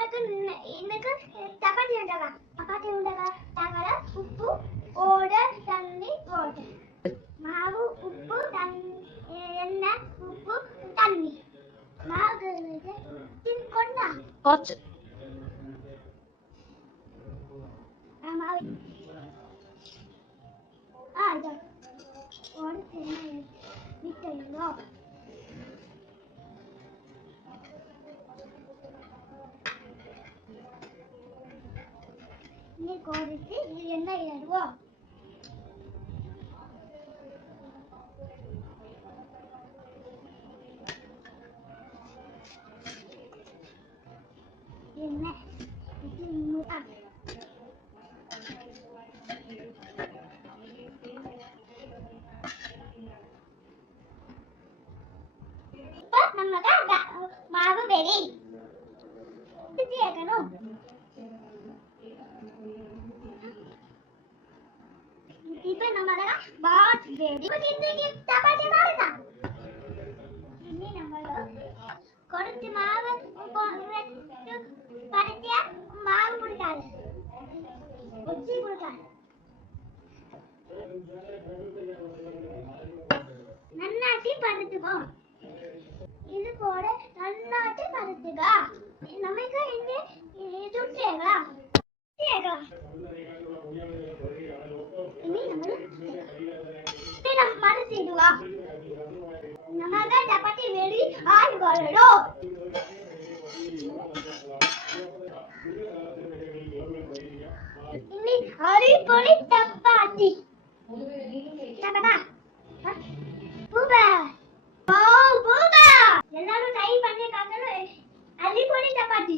நமக்கு இன்னைக்கு சப்பாத்தி உண்டவா சப்பாத்தி உண்டவா தவற உப்பு ஓட தண்ணி ஓட மாவு உப்பு எண்ணெய் உப்பு தண்ணி மாவு கொண்டா കുറച്ച് மாவு இது ஓட தண்ணி விட்டுங்க நீ கோரிட்டு இது என்ன ஏறுவோம் என்ன மாவு ரெடி சேர்க்கணும் இப்ப நம்ம பாட் ரெடி பண்ணிட்டு சப்பாத்தி மாவுதான் இனி நம்ம கொடுத்து மாவு பரத்திய மாவு கொடுத்தாரு உச்சி கொடுத்தாரு நன்னாட்டி பருத்துக்கோ இது கூட நன்னாட்டி பருத்துக்கா நமக்கு இங்க சுட்டேங்களா இனி நம்ம மனசிடுவா நமக்கு சப்பாத்தி ரெடி ஆகிக்கொள்ளோ இனி அரிப்பொடி சப்பாத்தி சப்பாத்தா பூபா எல்லாரும் ட்ரை பண்ணி காக்கணும் அரிப்பொடி சப்பாத்தி